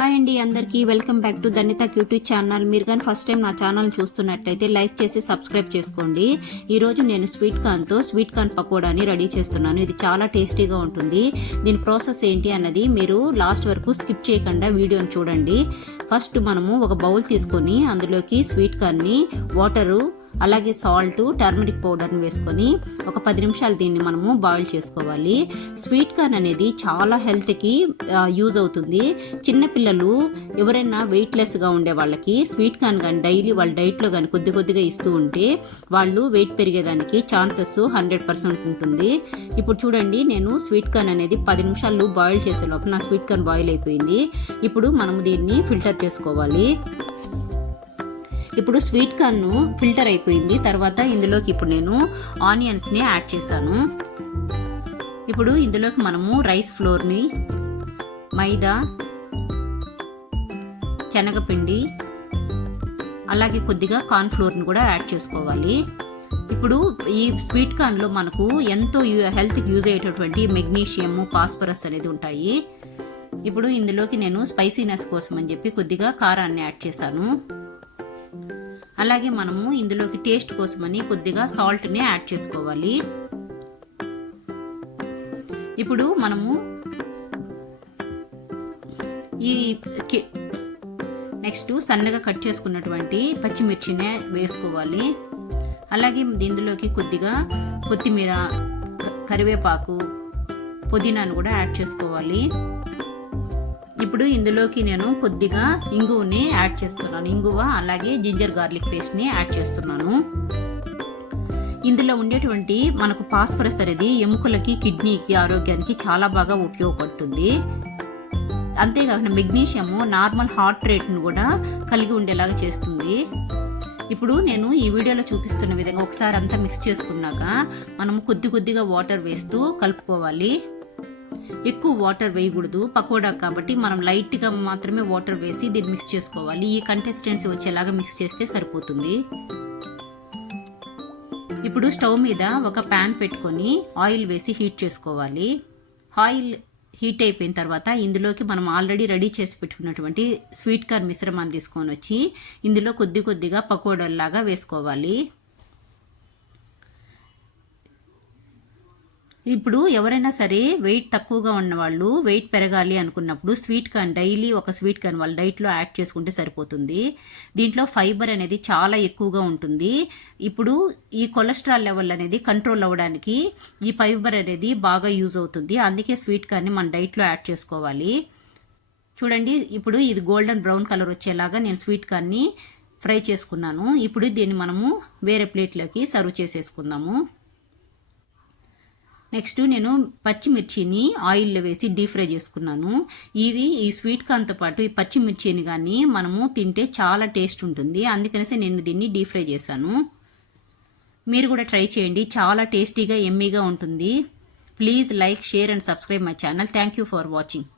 Hi అండి, అందరికీ welcome back to ధన్యత యూట్యూబ్ ఛానల్. మీరు కానీ ఫస్ట్ టైం నా ఛానల్ చూస్తున్నట్లయితే లైక్ చేసి సబ్స్క్రైబ్ చేసుకోండి. ఈరోజు నేను స్వీట్ కార్న్ పకోడాని రెడీ చేస్తున్నాను. ఇది చాలా టేస్టీగా ఉంటుంది. దీని ప్రాసెస్ ఏంటి అన్నది మీరు లాస్ట్ వరకు స్కిప్ చేయకుండా వీడియోని చూడండి. ఫస్ట్ మనము ఒక బౌల్ తీసుకొని అందులోకి స్వీట్ కార్న్ని, వాటరు, అలాగే సాల్ట్, టర్మరిక్ పౌడర్ని వేసుకొని ఒక 10 నిమిషాలు దీన్ని మనము బాయిల్ చేసుకోవాలి. స్వీట్ కార్న్ అనేది చాలా హెల్త్కి యూజ్ అవుతుంది. చిన్నపిల్లలు ఎవరైనా వెయిట్లెస్గా ఉండే వాళ్ళకి స్వీట్ కార్న్ కానీ డైలీ వాళ్ళ డైట్లో కానీ కొద్దిగా ఇస్తూ ఉంటే వాళ్ళు వెయిట్ పెరిగేదానికి ఛాన్సెస్ 100% ఉంటుంది. ఇప్పుడు చూడండి, నేను స్వీట్ కార్న్ అనేది 10 నిమిషాలు బాయిల్ చేసే లోపల నా స్వీట్ కార్న్ బాయిల్ అయిపోయింది. ఇప్పుడు మనము దీన్ని ఫిల్టర్ చేసుకోవాలి. ఇప్పుడు స్వీట్ కార్న్ ఫిల్టర్ అయిపోయింది. తర్వాత ఇందులోకి ఇప్పుడు నేను ఆనియన్స్ని యాడ్ చేశాను. ఇప్పుడు ఇందులోకి మనము రైస్ ఫ్లోర్ని, మైదా, శనగపిండి, అలాగే కొద్దిగా కార్న్ ఫ్లోర్ని కూడా యాడ్ చేసుకోవాలి. ఇప్పుడు ఈ స్వీట్ కార్న్లో మనకు ఎంతో హెల్త్కి యూజ్ అయ్యేటటువంటి మెగ్నీషియం, ఫాస్ఫరస్ అనేది ఉంటాయి. ఇప్పుడు ఇందులోకి నేను స్పైసీనెస్ కోసం అని చెప్పి కొద్దిగా కారాన్ని యాడ్ చేశాను. అలాగే మనము ఇందులోకి టేస్ట్ కోసమని కొద్దిగా సాల్ట్ని యాడ్ చేసుకోవాలి. ఇప్పుడు మనము నెక్స్ట్ సన్నగా కట్ చేసుకున్నటువంటి పచ్చిమిర్చిని వేసుకోవాలి. అలాగే ఇందులోకి కొద్దిగా కొత్తిమీర, కరివేపాకు, పుదీనాను కూడా యాడ్ చేసుకోవాలి. ఇప్పుడు ఇందులోకి నేను కొద్దిగా ఇంగువని యాడ్ చేస్తున్నాను. ఇంగువ అలాగే జింజర్ గార్లిక్ పేస్ట్ని యాడ్ చేస్తున్నాను. ఇందులో ఉండేటువంటి మనకు ఫాస్ఫరస్ అనేది ఎముకలకి, కిడ్నీకి, ఆరోగ్యానికి చాలా బాగా ఉపయోగపడుతుంది. అంతేకాకుండా మెగ్నీషియము నార్మల్ హార్ట్ రేట్ను కూడా కలిగి ఉండేలాగా చేస్తుంది. ఇప్పుడు నేను ఈ వీడియోలో చూపిస్తున్న విధంగా ఒకసారి అంతా మిక్స్ చేసుకున్నాక మనము కొద్దిగా వాటర్ వేస్తూ కలుపుకోవాలి. ఎక్కువ వాటర్ వేయకూడదు, పకోడా కాబట్టి మనం లైట్గా మాత్రమే వాటర్ వేసి దీన్ని మిక్స్ చేసుకోవాలి. ఈ కన్సిస్టెన్సీ వచ్చేలాగా మిక్స్ చేస్తే సరిపోతుంది. ఇప్పుడు స్టవ్ మీద ఒక ప్యాన్ పెట్టుకొని ఆయిల్ వేసి హీట్ చేసుకోవాలి. ఆయిల్ హీట్ అయిపోయిన తర్వాత ఇందులోకి మనం ఆల్రెడీ రెడీ చేసి పెట్టుకున్నటువంటి స్వీట్ కార్న్ మిశ్రమాన్ని తీసుకొని వచ్చి ఇందులో కొద్దిగా పకోడాల్లాగా వేసుకోవాలి. ఇప్పుడు ఎవరైనా సరే వెయిట్ తక్కువగా ఉన్నవాళ్ళు, వెయిట్ పెరగాలి అనుకున్నప్పుడు స్వీట్ కార్న్ డైలీ ఒక స్వీట్ కార్న్ వాళ్ళ డైట్లో యాడ్ చేసుకుంటే సరిపోతుంది. దీంట్లో ఫైబర్ అనేది చాలా ఎక్కువగా ఉంటుంది. ఇప్పుడు ఈ కొలెస్ట్రాల్ లెవెల్ అనేది కంట్రోల్ అవ్వడానికి ఈ ఫైబర్ అనేది బాగా యూజ్ అవుతుంది. అందుకే స్వీట్ కార్న్ని మన డైట్లో యాడ్ చేసుకోవాలి. చూడండి, ఇప్పుడు ఇది గోల్డెన్ బ్రౌన్ కలర్ వచ్చేలాగా నేను స్వీట్ కార్న్ని ఫ్రై చేసుకున్నాను. ఇప్పుడు దీన్ని మనము వేరే ప్లేట్లోకి సర్వ్ చేసేసుకుందాము. నెక్స్ట్ నేను పచ్చిమిర్చిని ఆయిల్లో వేసి డీప్ ఫ్రై చేసుకున్నాను. ఈ స్వీట్ కార్న్తో పాటు ఈ పచ్చిమిర్చిని కానీ మనము తింటే చాలా టేస్ట్ ఉంటుంది. అందుకనేసి నేను దీన్ని డీప్ ఫ్రై చేశాను. మీరు కూడా ట్రై చేయండి, చాలా టేస్టీగా, ఎమ్మీగా ఉంటుంది. Please like, share and subscribe my channel. Thank you for watching.